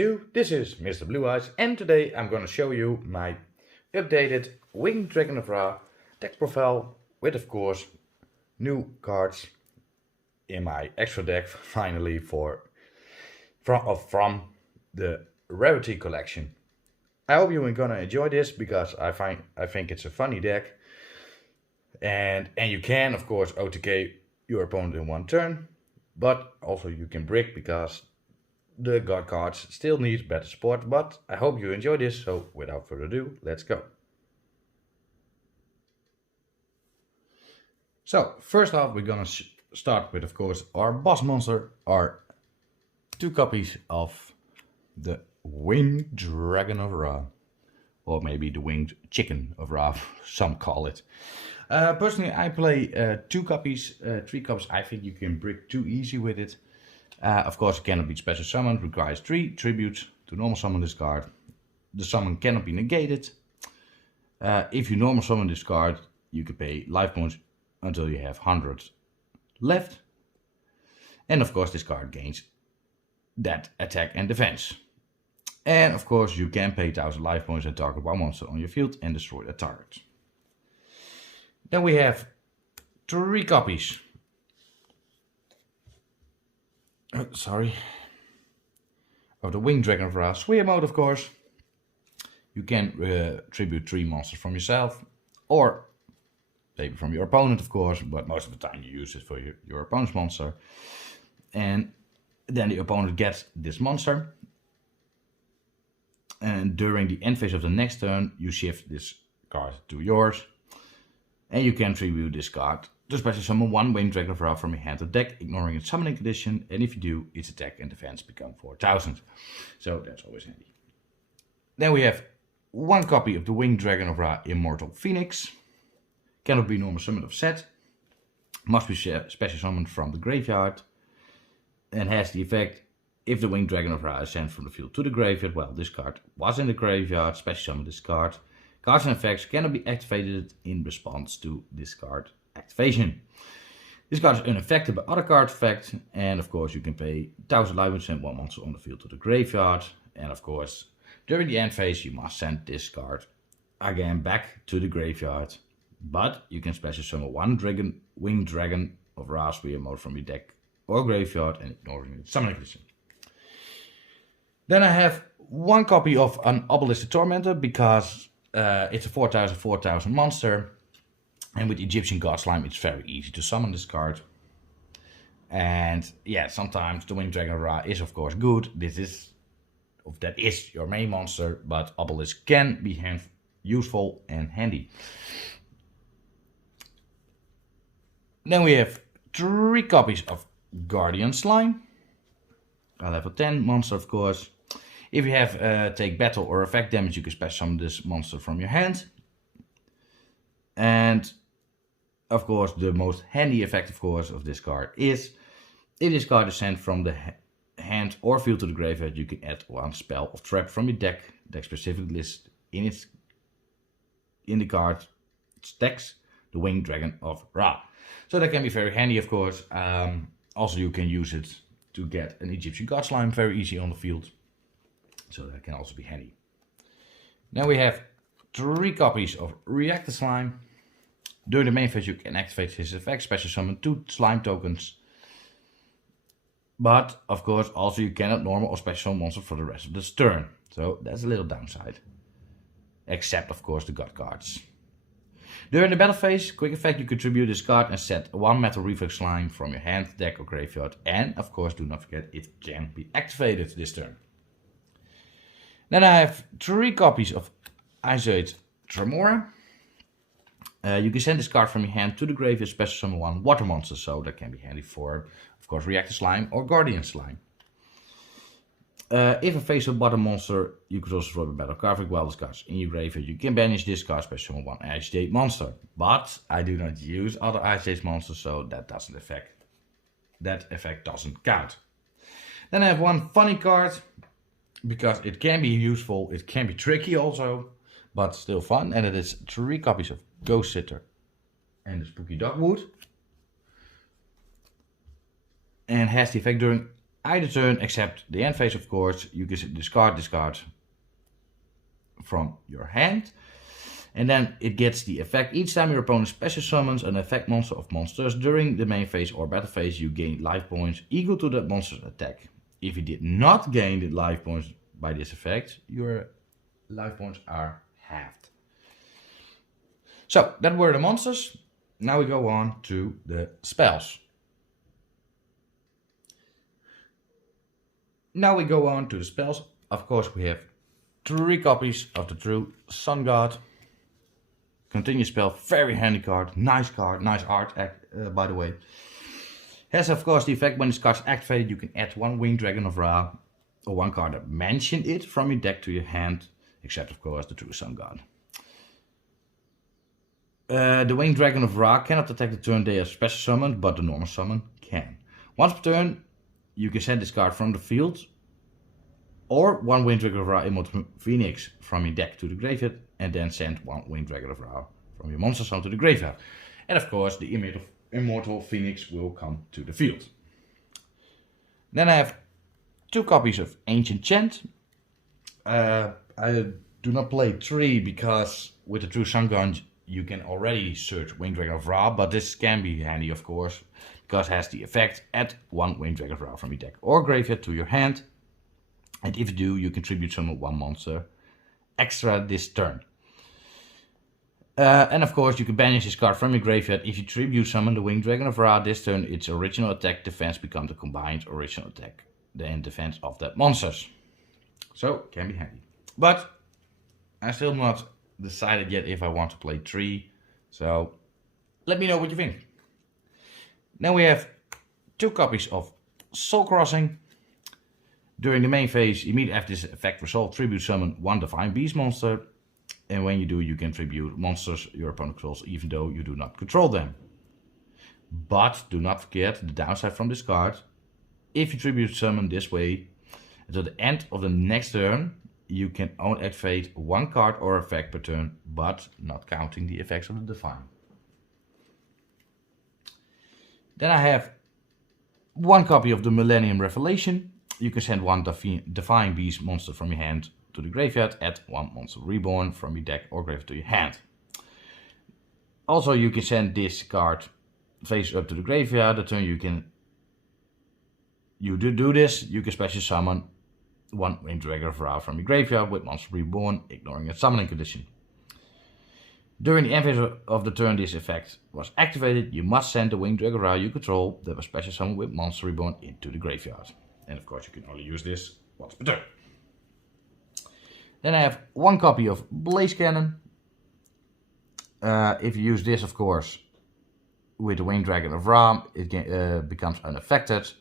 do? This is Mr. Blue Eyes, and today I'm gonna show you my updated Winged Dragon of Ra deck profile with, of course, new cards in my extra deck finally from the Rarity collection. I hope you're gonna enjoy this because I think it's a funny deck, and you can of course OTK your opponent in one turn, but also you can brick because the god cards still need better support. But I hope you enjoy this, so without further ado, let's go. So first off, we're gonna start with, of course, our boss monster, our 2 copies of the Winged Dragon of Ra, or maybe the Winged Chicken of Ra, some call it. Personally, I play 2 copies, 3 copies. I think you can brick too easy with it. Of course, it cannot be special summoned, requires 3 tributes to normal summon this card. The summon cannot be negated. If you normal summon this card, you can pay life points until you have 100 left. And of course, this card gains that attack and defense. And of course, you can pay 1000 life points and target 1 monster on your field and destroy that target. Then we have 3 copies. Of the Winged Dragon of Ra Swear mode, of course. You can tribute 3 monsters from yourself, or maybe from your opponent, of course, but most of the time you use it for your opponent's monster. And then the opponent gets this monster. And during the end phase of the next turn, you shift this card to yours. And you can tribute this card to special summon 1 Winged Dragon of Ra from your hand to deck, ignoring its summoning condition, and if you do, its attack and defense become 4000. So that's always handy. Then we have 1 copy of the Winged Dragon of Ra Immortal Phoenix. Cannot be normal summoned or set. Must be special summoned from the graveyard. And has the effect, if the Winged Dragon of Ra is sent from the field to the graveyard, well, this card was in the graveyard, special summon this card. Cards and effects cannot be activated in response to this card activation. This card is unaffected by other card effects, and of course you can pay 1000 life and send 1 monster on the field to the graveyard. And of course, during the end phase you must send this card again back to the graveyard. But you can special summon 1 Winged Dragon of Ra Spear mode from your deck or graveyard and ignoring its summoning condition. Then I have 1 copy of an Obelisk the Tormentor because it's a 4000 monster. And with Egyptian God Slime, it's very easy to summon this card. And yeah, sometimes the Winged Dragon of Ra is of course good. That is your main monster, but Obelisk can be useful and handy. Then we have 3 copies of Guardian Slime. A level 10 monster, of course. If you have take battle or effect damage, you can special summon this monster from your hand. And of course, the most handy effect, of course, of this card is, if this card is sent from the hand or field to the graveyard, you can add 1 spell of trap from your deck specific list in the card text, the Winged Dragon of Ra. So that can be very handy, of course. Also, you can use it to get an Egyptian God Slime very easy on the field. So that can also be handy. Then we have 3 copies of Reactor Slime. During the main phase you can activate his effect, special summon 2 slime tokens. But of course also you cannot normal or special summon monster for the rest of this turn. So that's a little downside. Except of course the god cards. During the battle phase, quick effect, you contribute this card and set 1 Metal Reflex Slime from your hand, deck or graveyard. And of course do not forget it can be activated this turn. Then I have 3 copies of Isolate Tremora. You can send this card from your hand to the graveyard, special summon 1 water monster, so that can be handy for, of course, Reactor Slime or Guardian Slime. If a face of bottom monster, you could also throw the battle card while this card's in your graveyard. You can banish this card, special summon 1 Ice monster. But I do not use other Ice monsters, so that effect doesn't count. Then I have 1 funny card, because it can be useful, it can be tricky also, but still fun, and it is 3 copies of Ghost Sitter and the Spooky Dogwood. And has the effect, during either turn except the end phase, of course. You can discard from your hand. And then it gets the effect. Each time your opponent special summons an effect monster of monsters during the main phase or battle phase, you gain life points equal to that monster's attack. If you did not gain the life points by this effect, your life points are halved. So that were the monsters. Now we go on to the spells. Of course, we have 3 copies of the True Sun God. Continue spell, very handy card, nice art, by the way. Has of course the effect when this card is activated, you can add 1 Winged Dragon of Ra, or 1 card that mentioned it from your deck to your hand, except of course the True Sun God. The Winged Dragon of Ra cannot attack the turn they are special summoned, but the normal summon can. Once per turn, you can send this card from the field, or 1 Winged Dragon of Ra Immortal Phoenix from your deck to the graveyard, and then send 1 Winged Dragon of Ra from your monster zone to the graveyard. And of course, the Immortal Phoenix will come to the field. Then I have 2 copies of Ancient Chant. I do not play 3 because with the True Sun God you can already search Winged Dragon of Ra, but this can be handy, of course, because it has the effect: add 1 Winged Dragon of Ra from your deck or graveyard to your hand. And if you do, you contribute summon 1 monster extra this turn. And of course, you can banish this card from your graveyard. If you tribute summon the Winged Dragon of Ra this turn, its original attack defense becomes the combined original attack and defense of that monsters. So, can be handy. But I still not decided yet if I want to play 3. So, let me know what you think. Now we have 2 copies of Soul Crossing. During the main phase, immediately after this effect resolve, tribute summon 1 Divine Beast monster. And when you do, you can tribute monsters your opponent controls, even though you do not control them. But do not forget the downside from this card. If you tribute summon this way, until the end of the next turn, you can only activate 1 card or effect per turn, but not counting the effects of the Divine. Then I have 1 copy of the Millennium Revelation. You can send 1 Divine Beast monster from your hand to the graveyard, add 1 Monster Reborn from your deck or graveyard to your hand. Also, you can send this card face up to the graveyard. The turn you do this, you can special summon 1 Winged Dragon of Ra from your graveyard with Monster Reborn, ignoring its summoning condition. During the end phase of the turn this effect was activated, you must send the Winged Dragon of Ra you control that was special summoned with Monster Reborn into the graveyard. And of course, you can only use this once per turn. Then I have 1 copy of Blaze Cannon. If you use this, of course, with the Winged Dragon of Ra, it becomes unaffected.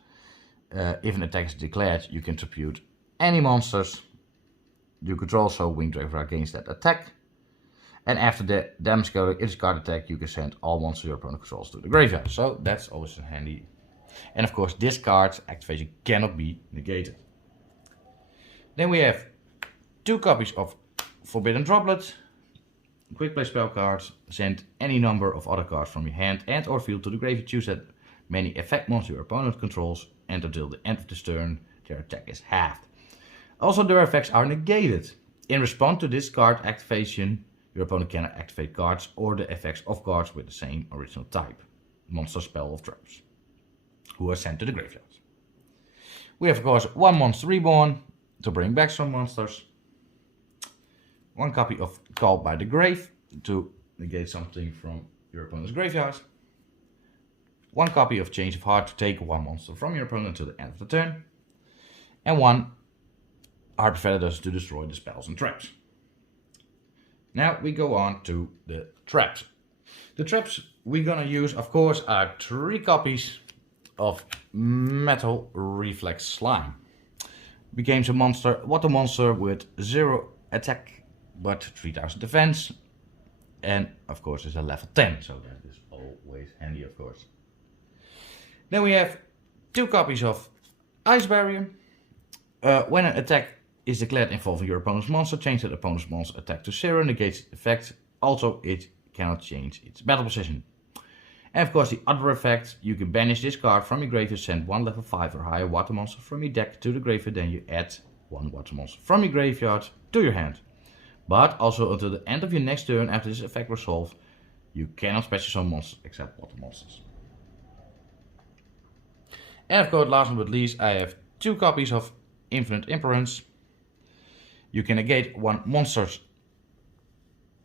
If an attack is declared, you can tribute any monsters you control, so Winged Dragon of Ra against that attack. And after the damage code, if it's card attack, you can send all monsters your opponent controls to the graveyard. So that's always handy. And of course, this card's activation cannot be negated. Then we have 2 copies of Forbidden Droplet. Quick play spell cards. Send any number of other cards from your hand and or field to the graveyard. Choose that many effect monsters your opponent controls, and until the end of this turn, their attack is halved. Also, their effects are negated. In response to this card activation, your opponent cannot activate cards or the effects of cards with the same original type, monster, spell, or traps, who are sent to the graveyard. We have, of course, 1 Monster Reborn to bring back some monsters. 1 copy of Called by the Grave to negate something from your opponent's graveyard. 1 copy of Change of Heart to take 1 monster from your opponent until the end of the turn. And 1 Harp Predators to destroy the spells and traps. Now we go on to the traps. The traps we're gonna use, of course, are 3 copies of Metal Reflex Slime. Becomes a monster, water monster with 0 attack but 3000 defense, and of course it's a level 10, so that is always handy, of course. Then we have 2 copies of Ice Barrier. When an attack is declared involving your opponent's monster, change that opponent's monster attack to 0, negates its effect. Also, it cannot change its battle position. And of course the other effect, you can banish this card from your graveyard, send one level 5 or higher water monster from your deck to the graveyard, then you add one water monster from your graveyard to your hand. But also until the end of your next turn after this effect was solved, you cannot special summon monsters except water monsters. And of course, last but not least, I have 2 copies of Infinite Imperance. You can negate one monster's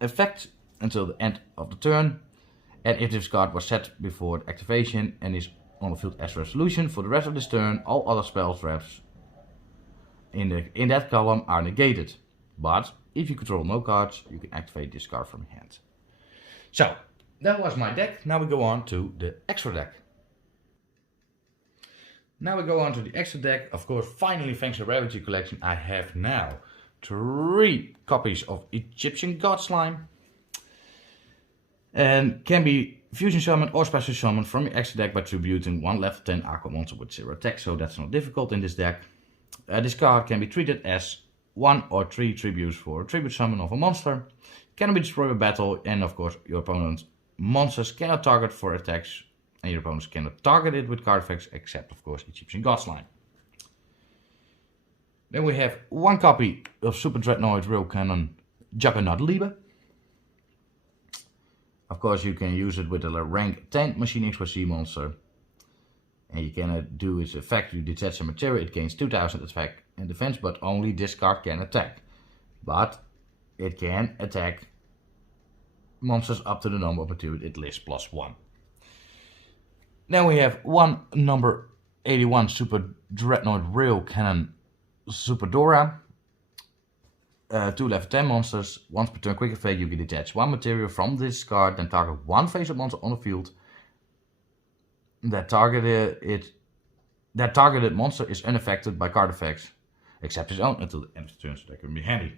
effect until the end of the turn. And if this card was set before activation and is on the field as resolution for the rest of this turn, all other spell traps in that column are negated. But if you control no cards, you can activate this card from your hand. So, that was my deck. Now we go on to the extra deck. Now we go on to the extra deck. Of course, finally, thanks to Rarity collection, I have now 3 copies of Egyptian God Slime. And can be fusion summoned or special summoned from your extra deck by tributing one level 10 aqua monster with 0 attack, so that's not difficult in this deck. This card can be treated as 1 or 3 tributes for a tribute summon of a monster. Cannot be destroyed by battle, and of course your opponent's monsters cannot target for attacks, and your opponents cannot target it with card effects except of course Egyptian God Slime. Then we have 1 copy of Super Dreadnought Rail Cannon Juggernaut Liebe. Of course you can use it with a rank 10 Machine XYZ monster. And you can do its effect, you detach a material, it gains 2000 attack and defense, but only this card can attack. But it can attack monsters up to the number of material it lists +1. Then we have 1 number 81 Super Dreadnought Rail Cannon Super Dora. 2 level 10 monsters. Once per turn quick effect, you can detach 1 material from this card, then target 1 face-up monster on the field. That targeted monster is unaffected by card effects, except his own, until the end of the turn, so that can be handy.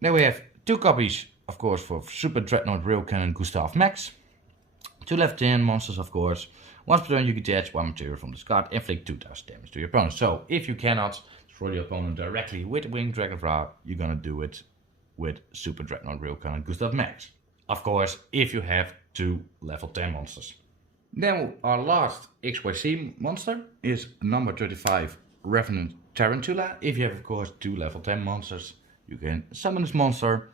Then we have 2 copies, of course, for Super Dreadnought Rail Cannon Gustav Max. 2 level 10 monsters, of course. Once per turn, you can detach 1 material from this card, inflict 2000 damage to your opponent. So, if you cannot destroy the opponent directly with Winged Dragon Ra, you're gonna do it with Super Dreadnought Rail Cannon Gustav Max. Of course, if you have 2 level 10 monsters. Then our last XYZ monster is number 35 Revenant Tarantula. If you have of course 2 level 10 monsters, you can summon this monster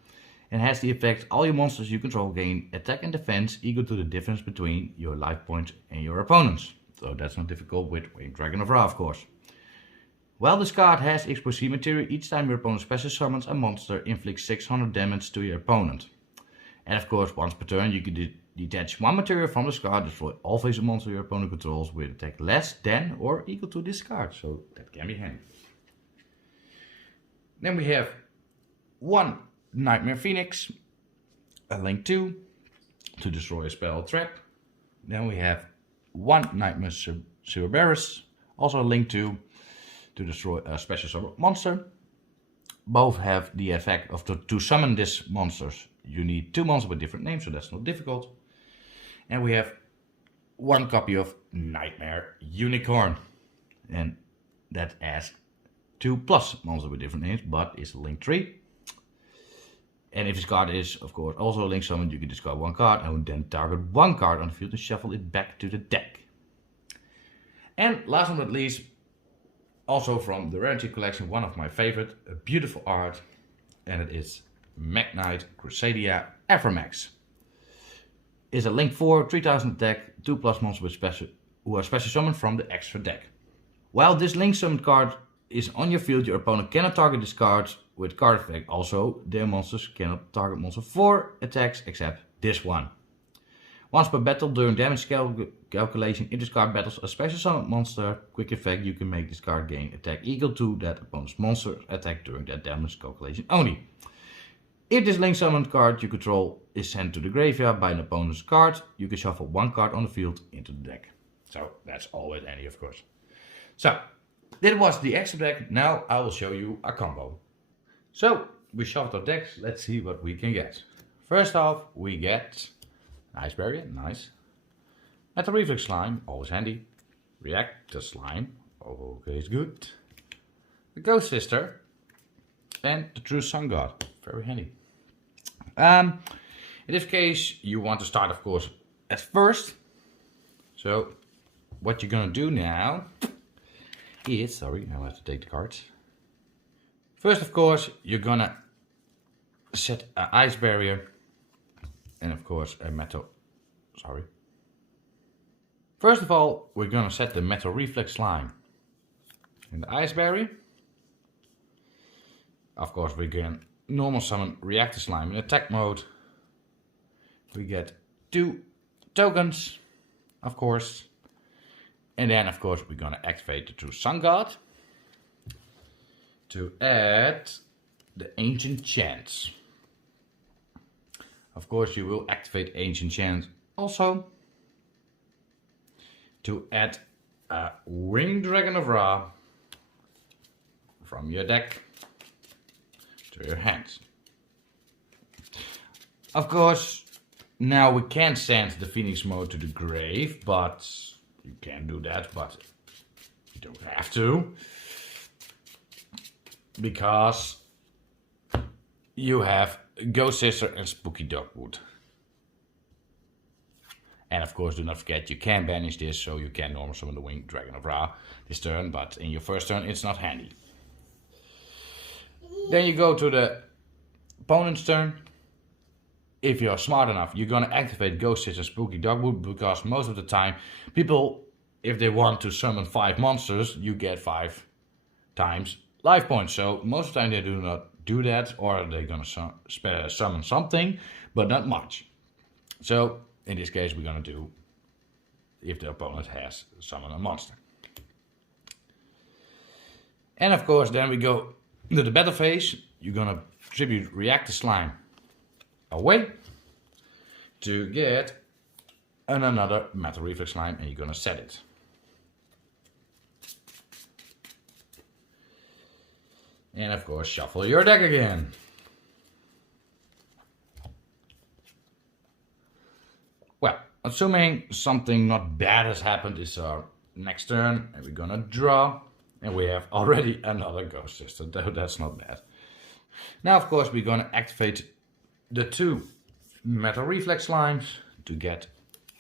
and has the effect all your monsters you control gain attack and defense equal to the difference between your life points and your opponents. So that's not difficult with Winged Dragon of Ra, of course. While this card has XYZ material, each time your opponent special summons a monster, inflicts 600 damage to your opponent. And of course, once per turn, you can detach 1 material from this card, destroy all face-up monsters your opponent controls with attack less than or equal to this card. So that can be handy. Then we have 1 Nightmare Phoenix, a link 2 to destroy a spell or trap. Then we have 1 Nightmare Cerberus, also a link 2 to destroy a special summon monster. Both have the effect of to summon these monsters. You need 2 monsters with different names, so that's not difficult. And we have 1 copy of Nightmare Unicorn. And that has 2 plus monsters with different names, but is a link 3. And if this card is, of course, also a link summon, you can discard 1 card and then target 1 card on the field and shuffle it back to the deck. And last but not least, also from the Rarity collection, one of my favorite, a beautiful art, and it is Magnite Crusadia Aphromax. Is a link 4, 3000 attack, 2 plus monsters with who are special summoned from the extra deck. While this link summoned card is on your field, your opponent cannot target this card with card effect. Also, their monsters cannot target monster 4 attacks except this one. Once per battle during damage calculation, if this card battles a special summon monster, quick effect, you can make this card gain attack equal to that opponent's monster attack during that damage calculation only. If this link summoned card you control is sent to the graveyard by an opponent's card, you can shuffle 1 card on the field into the deck. So that's always handy, of course. So, that was the extra deck. Now I will show you a combo. So, we shuffled our decks. Let's see what we can get. First off, we get Ice Barrier, nice. Metal Reflex Slime, always handy. Reactor Slime, always good. The Ghost Sister. And the True Sun God, very handy. In this case, you want to start, of course, at first. So what you're gonna do now is, sorry, I'll have to take the cards. First, of course, you're gonna set an ice barrier and of course a metal, sorry. First of all, we're gonna set the metal reflex slime in the ice barrier. Of course, we can normal summon reactor slime in attack mode. We get 2 tokens, of course. And then, of course, we're gonna activate the True Sun God to add the Ancient Chants. Of course, you will activate Ancient Chants also to add a Winged Dragon of Ra from your deck to your hands. Of course, now we can send the Phoenix mode to the grave, but you can do that, but you don't have to. Because you have Ghost Sister and Spooky Dogwood. And of course, do not forget, you can banish this, so you can normal summon the Winged Dragon of Ra this turn, but in your first turn it's not handy. Then you go to the opponent's turn. If you're smart enough, you're gonna activate Ghost Sister and Spooky Dogwood, because most of the time, people, if they want to summon 5 monsters, you get 5 times life points. So most of the time they do not do that, or they're gonna summon something, but not much. So in this case, we're gonna do if the opponent has summoned a monster. And of course, then we go to the battle phase. You're gonna tribute Reactor Slime away to get another Metal Reflex Slime, and you're gonna set it. And of course, shuffle your deck again. Well, assuming something not bad has happened, is our next turn, and we're gonna draw, and we have already another Ghost Sister, though that's not bad. Now, of course, we're gonna activate the 2 Metal Reflex Slimes to get,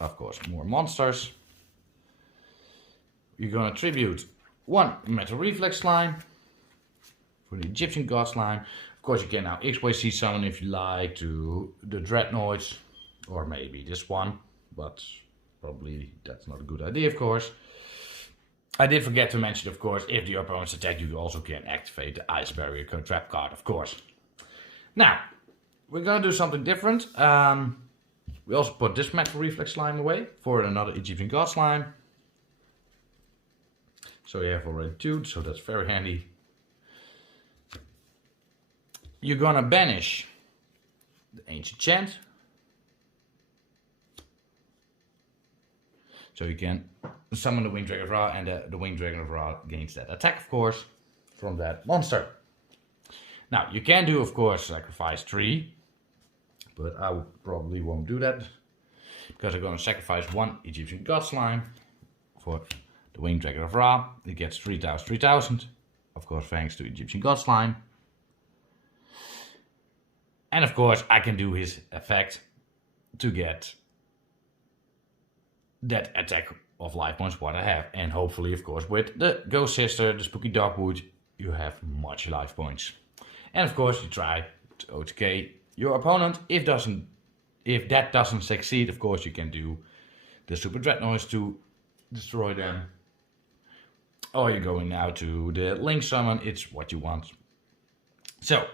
of course, more monsters. You're gonna tribute 1 Metal Reflex Slime for the Egyptian God Slime. Of course, you can now XYZ summon if you like to the Dreadnoughts, or maybe this one, but probably that's not a good idea, of course. I did forget to mention, of course, if the opponent's attack, you also can activate the Ice Barrier Trap card, of course. Now, we're gonna do something different. We also put this Metal Reflex Slime away for another Egyptian God Slime. So you have already 2, so that's very handy. You're gonna banish the Ancient Chant. So you can summon the Winged Dragon of Ra, and the Winged Dragon of Ra gains that attack, of course, from that monster. Now, you can do, of course, sacrifice 3, but I probably won't do that, because I'm going to sacrifice 1 Egyptian God Slime for the Winged Dragon of Ra. It gets 3,000, of course, thanks to Egyptian God Slime. And of course, I can do his effect to get that attack of life points what I have. And hopefully, of course, with the Ghost Sister, the Spooky Dogwood, you have much life points. And of course, you try to OTK your opponent. If that doesn't succeed, of course, you can do the Super Dreadnoughts to destroy them. Or you're going now to the Link Summon. It's what you want. So,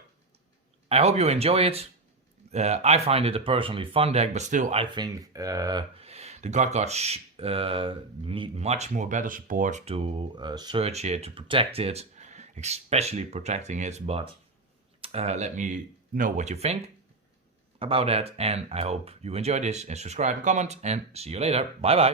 I hope you enjoy it. I find it a personally fun deck, but still I think the God Gods need much more better support to search it, to protect it, especially protecting it. But let me know what you think about that, and I hope you enjoy this, and subscribe and comment, and see you later. Bye bye.